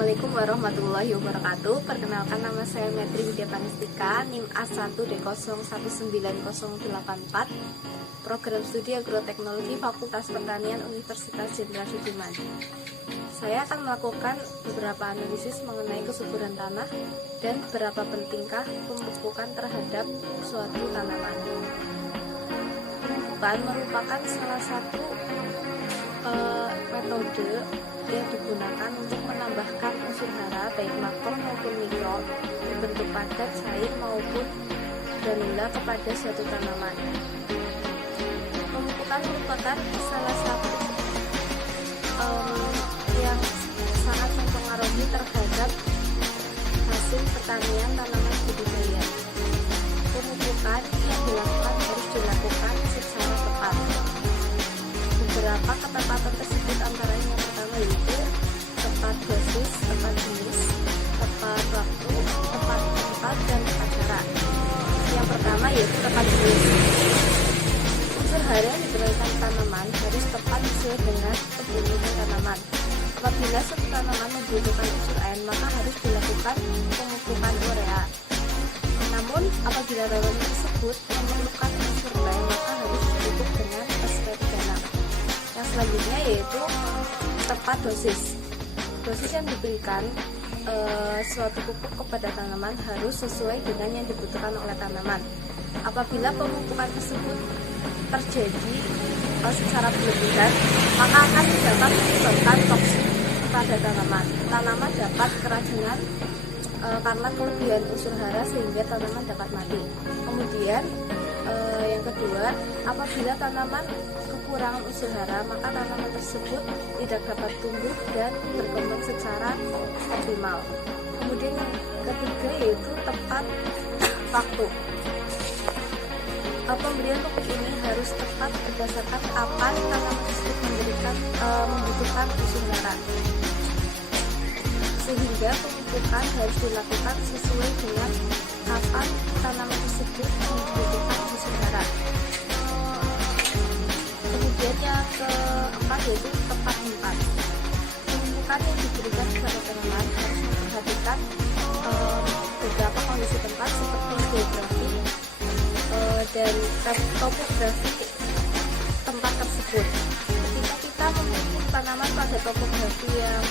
Assalamualaikum warahmatullahi wabarakatuh. Perkenalkan, nama saya Metri Widya Panistika, NIM A1D019084, Program Studi Agroteknologi Fakultas Pertanian Universitas Jenderal Sudirman. Saya akan melakukan beberapa analisis mengenai kesuburan tanah dan berapa pentingkah pemupukan terhadap suatu tanaman. Pemupukan merupakan salah satu metode yang digunakan untuk menambahkan unsur hara baik makro maupun mikro berbentuk padat, cair maupun granula kepada suatu tanaman. Pemupukan merupakan salah satu yang sangat mempengaruhi terhadap hasil pertanian tanaman budidaya. Pemupukan yang dilakukan harus dilakukan secara tepat. Beberapa ketepatan tersebut antaranya yang pertama yaitu tepat dosis, tepat jenis, tepat waktu, tepat tempat, dan tepat cara. Yang pertama yaitu tepat jenis. Unsur hara yang diberikan tanaman harus tepat sesuai dengan kebutuhan tanaman. Apabila suatu tanaman membutuhkan unsur air, maka harus dilakukan pemupukan urea. Namun apabila tanaman tersebut memerlukan unsur air, maka harus dipupuk dengan SP36. Yang selanjutnya yaitu tepat dosis. Dosis yang diberikan suatu pupuk kepada tanaman harus sesuai dengan yang dibutuhkan oleh tanaman. Apabila pemupukan tersebut terjadi secara berlebihan, maka akan dapat menyebabkan toksik pada tanaman. Tanaman dapat keracunan karena kelebihan unsur hara sehingga tanaman dapat mati. Kemudian yang kedua, apabila tanaman kekurangan unsur hara, maka tanaman tersebut tidak dapat tumbuh dan berkembang secara optimal. Kemudian yang ketiga yaitu tepat waktu. Pemberian pupuk ini harus tepat berdasarkan kapan tanaman tersebut membutuhkan unsur hara, sehingga pemupukan harus dilakukan sesuai dengan kapan tanaman tersebut membutuhkan unsur hara. Kemudian yang keempat yaitu tepat tempat. Pemupukan yang diberikan kepada tanaman harus memperhatikan beberapa kondisi tempat seperti geografi dan topografi tempat tersebut. Ketika kita memupuk tanaman pada topografi yang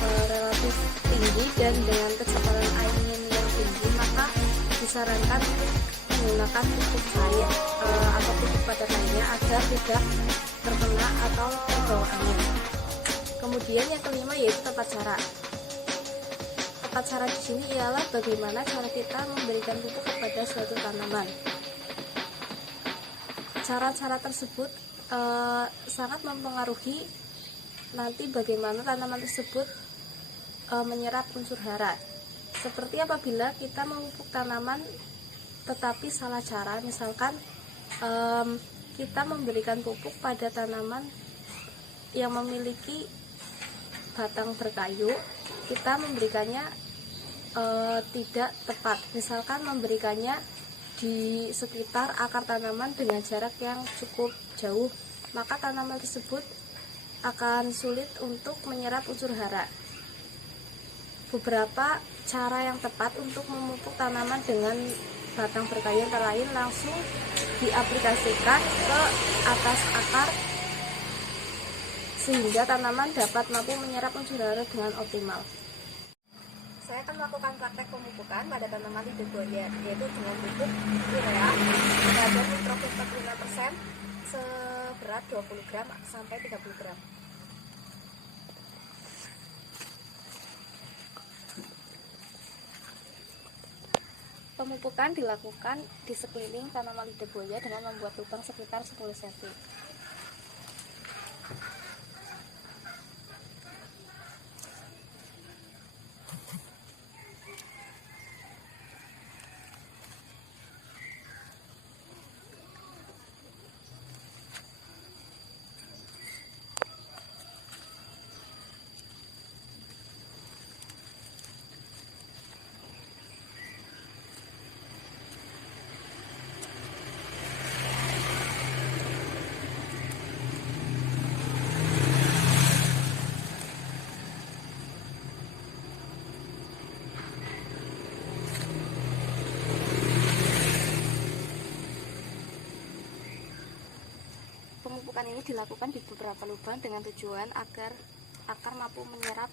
relatif tinggi dan dengan kecepatan angin yang tinggi, maka disarankan untuk menggunakan pupuk cair atau pupuk pada lainnya agar tidak terkena atau terbawa angin. Kemudian yang kelima yaitu tepat cara. Tepat cara di sini ialah bagaimana cara kita memberikan pupuk kepada suatu tanaman. Cara-cara tersebut sangat mempengaruhi nanti bagaimana tanaman tersebut menyerap unsur hara. Seperti apabila kita memupuk tanaman tetapi salah cara, misalkan kita memberikan pupuk pada tanaman yang memiliki batang berkayu, kita memberikannya tidak tepat, misalkan memberikannya di sekitar akar tanaman dengan jarak yang cukup jauh, maka tanaman tersebut akan sulit untuk menyerap unsur hara. Beberapa cara yang tepat untuk memupuk tanaman dengan batang berkayu antara lain langsung diaplikasikan ke atas akar sehingga tanaman dapat mampu menyerap unsur hara dengan optimal. Saya akan melakukan praktek pemupukan pada tanaman lidah buaya, yaitu dengan pupuk urea pada nitrogen 45% seberat 20 gram sampai 30 gram. Pemupukan dilakukan di sekeliling tanaman lidah buaya dengan membuat lubang sekitar 10 cm. pemupukan ini dilakukan di beberapa lubang dengan tujuan agar akar mampu menyerap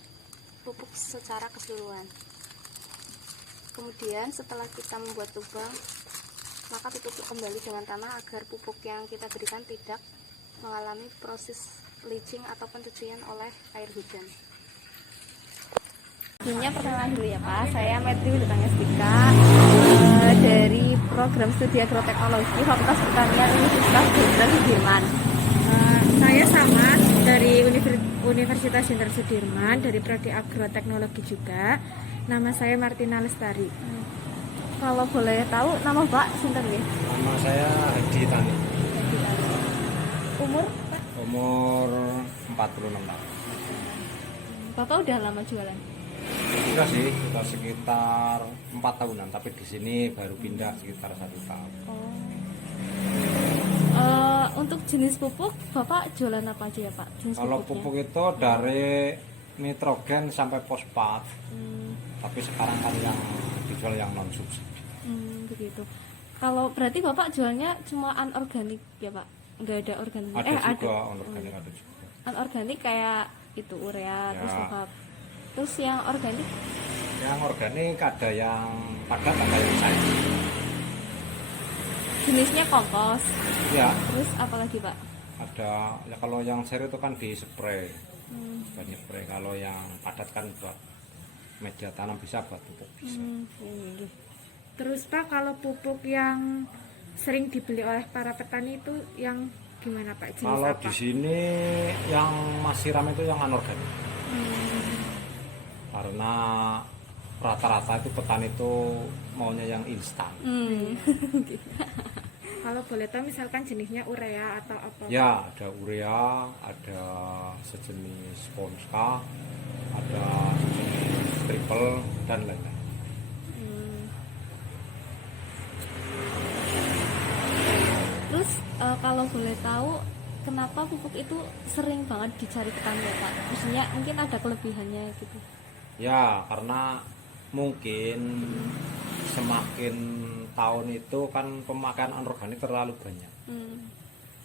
pupuk secara keseluruhan. Kemudian setelah kita membuat lubang, maka ditutup kembali dengan tanah agar pupuk yang kita berikan tidak mengalami proses leaching atau pencucian oleh air hujan. Sebelumnya perkenalan dulu ya Pak, saya Metri Wilutangestika dari program studi agroteknologi Fakultas Pertanian Universitas Jenderal Sudirman. Saya sama dari Universitas Jenderal Sudirman, dari Prodi Agroteknologi juga. Nama saya Martina Lestari. Kalau boleh tahu nama Pak sinten nggih? Nama saya Hadi Tani. Umur Pak? Umur 46 tahun. Bapak udah lama jualan? Enggak sih, sudah sekitar 4 tahunan, tapi di sini baru pindah sekitar 1 tahun. Untuk jenis pupuk, Bapak jualan apa aja ya Pak? Jenis Kalau pupuknya? pupuk itu dari nitrogen sampai fosfat, tapi sekarang kan yang dijual yang non subsidi. Begitu. Kalau berarti Bapak jualnya cuma anorganik ya Pak? Nggak ada organik? Ada juga organik, ada juga. Anorganik kayak itu urea, Ya. terus fosfat. Terus yang organik? Yang organik ada yang padat, ada yang cair. Jenisnya kompos. Ya, Terus apa lagi Pak? ada. Ya kalau yang cair itu kan di spray, banyak spray. Kalau yang padat kan buat media tanam bisa, buat pupuk bisa. Ini. Terus Pak, kalau pupuk yang sering dibeli oleh para petani itu yang gimana Pak? Jenis Kalau apa? di sini yang masih ramai itu yang anorganik. Karena rata-rata itu petani itu maunya yang instan. Kalau boleh tahu misalkan jenisnya urea atau apa? Ya, ada urea, ada sejenis Ponska, ada sejenis triple dan lain-lain. Terus kalau boleh tahu kenapa pupuk itu sering banget dicari petani ya Pak? Maksudnya mungkin ada kelebihannya gitu. Ya, karena mungkin semakin tahun itu kan pemakaian anorganik terlalu banyak.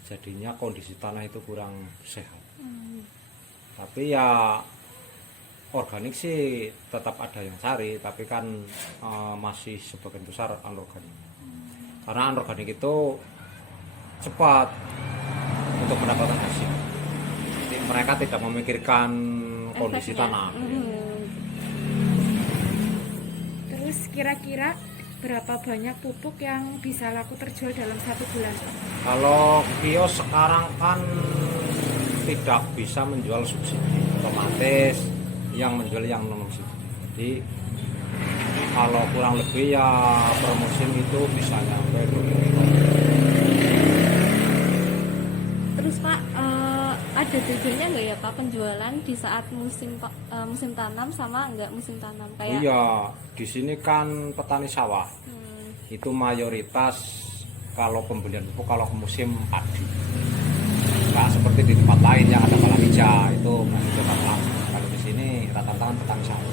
Jadinya kondisi tanah itu kurang sehat. Tapi ya organik sih tetap ada yang cari, tapi kan masih sebagian besar anorganik. Karena anorganik itu cepat untuk mendapatkan hasil. Jadi mereka tidak memikirkan kondisi Efeknya. tanah. Terus kira-kira berapa banyak pupuk yang bisa laku terjual dalam 1 bulan? Kalau kios sekarang kan tidak bisa menjual subsidi, otomatis yang menjual yang non subsidi. Jadi kalau kurang lebih ya per musim itu bisa nyampe 2 kilo. Terus Pak ada tujuannya nggak ya Pak penjualan di saat musim tanam sama nggak musim tanam kayak? Iya, di sini kan petani sawah. Itu mayoritas kalau pembelian pupuk kalau ke musim padi. Nggak seperti di tempat lain yang ada palawija itu masih tetap langsung. Kalau di sini rata-rata kan petani sawah.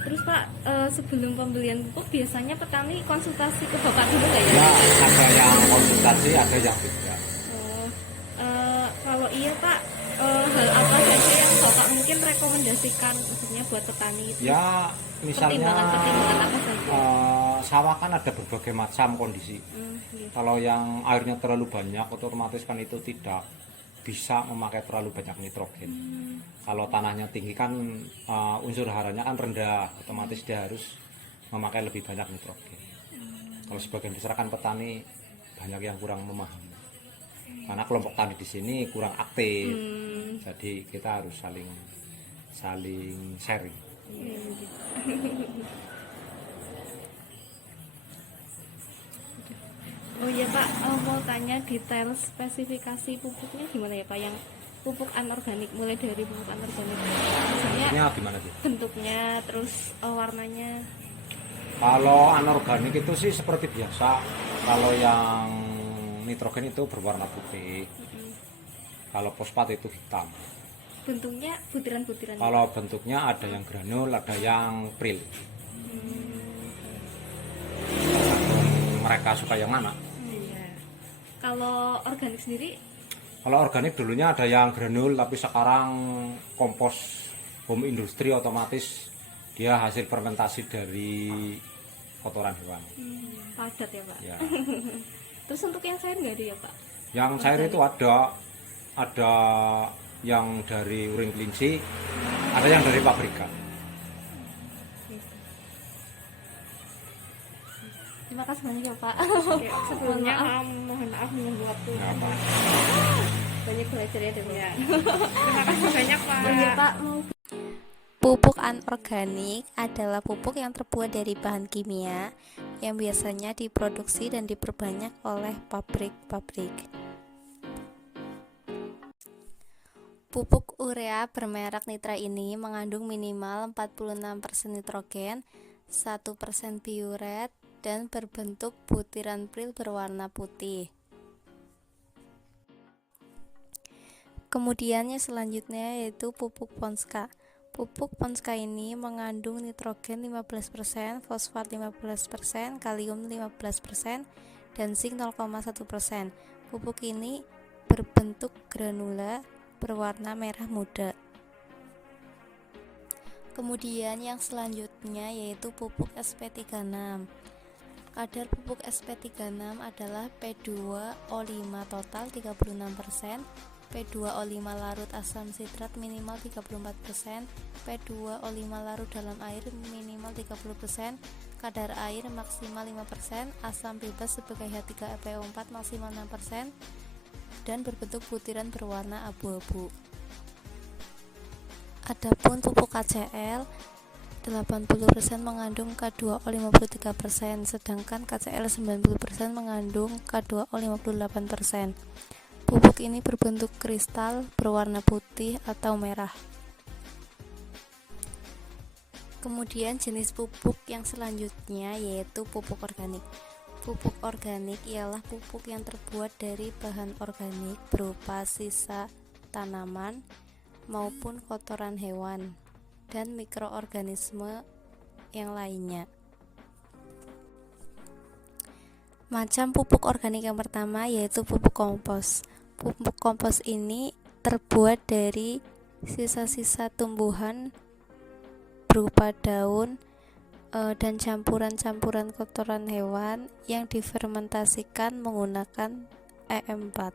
Terus Pak sebelum pembelian pupuk biasanya petani konsultasi ke Bapak dulu nggak ya? Ya, ada yang konsultasi, ada yang tidak. Kalau iya Pak hal apa saja yang Bapak mungkin rekomendasikan maksudnya buat petani itu? Ya, misalnya Pertimbangan apa saja? sawah kan ada berbagai macam kondisi. Iya. Kalau yang airnya terlalu banyak, otomatis kan itu tidak bisa memakai terlalu banyak nitrogen. Kalau tanahnya tinggi kan unsur haranya kan rendah, otomatis dia harus memakai lebih banyak nitrogen. Kalau sebagian besar kan petani banyak yang kurang memahami. Karena kelompok tani di sini kurang aktif. Jadi kita harus saling sharing. Oh iya Pak, mau tanya detail spesifikasi pupuknya gimana ya Pak? Yang pupuk anorganik, mulai dari pupuk anorganik. Misalnya Ini gimana sih? bentuknya, terus warnanya. Kalau anorganik itu sih seperti biasa. Kalau yang nitrogen itu berwarna putih. Kalau fosfat itu hitam. Bentuknya butiran-butiran. Kalau bentuknya ada yang granul, ada yang pril. Tergantung mereka suka yang mana. Iya. Kalau organik sendiri Kalau organik dulunya ada yang granul, tapi sekarang kompos home industri otomatis dia hasil fermentasi dari kotoran hewan. Padat ya Pak. Ya. Terus untuk yang cair nggak ada ya Pak? Yang cair itu ada yang dari urin kelinci, ada yang dari pabrikan. Terima kasih banyak ya Pak. Oke, sebelumnya mohon maaf menunggu waktu. Nah, Pak. Banyak belajar ya Dewa. Ya. Terima kasih banyak Pak. Oh iya Pak, mau Pupuk anorganik adalah pupuk yang terbuat dari bahan kimia yang biasanya diproduksi dan diperbanyak oleh pabrik-pabrik. Pupuk urea bermerek Nitra ini mengandung minimal 46% nitrogen, 1% biuret, dan berbentuk butiran pril berwarna putih. Kemudian yang selanjutnya yaitu pupuk Ponska. Pupuk Ponska ini mengandung nitrogen 15%, fosfat 15%, kalium 15%, dan zinc 0,1%. Pupuk ini berbentuk granula berwarna merah muda. Kemudian yang selanjutnya yaitu pupuk SP36. Kadar pupuk SP36 adalah P2O5 total 36%, P2O5 larut asam sitrat minimal 34%, P2O5 larut dalam air minimal 30%, kadar air maksimal 5%, asam bebas sebagai H3PO4 maksimal 6%, dan berbentuk butiran berwarna abu-abu. Adapun pupuk KCl 80% mengandung K2O 53%, sedangkan KCl 90% mengandung K2O 58%. Pupuk ini berbentuk kristal berwarna putih atau merah. Kemudian jenis pupuk yang selanjutnya yaitu pupuk organik. Pupuk organik ialah pupuk yang terbuat dari bahan organik berupa sisa tanaman maupun kotoran hewan dan mikroorganisme yang lainnya. Macam pupuk organik yang pertama yaitu pupuk kompos. Pupuk kompos ini terbuat dari sisa-sisa tumbuhan berupa daun dan campuran-campuran kotoran hewan yang difermentasikan menggunakan EM4.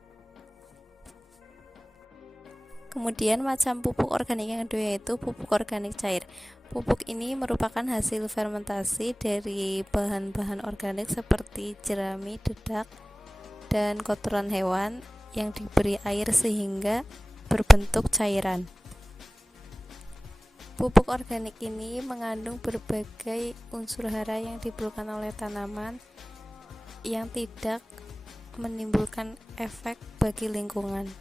Kemudian macam pupuk organik yang kedua yaitu pupuk organik cair. Pupuk ini merupakan hasil fermentasi dari bahan-bahan organik seperti jerami, dedak, dan kotoran hewan yang diberi air sehingga berbentuk cairan. Pupuk organik ini mengandung berbagai unsur hara yang diperlukan oleh tanaman yang tidak menimbulkan efek bagi lingkungan.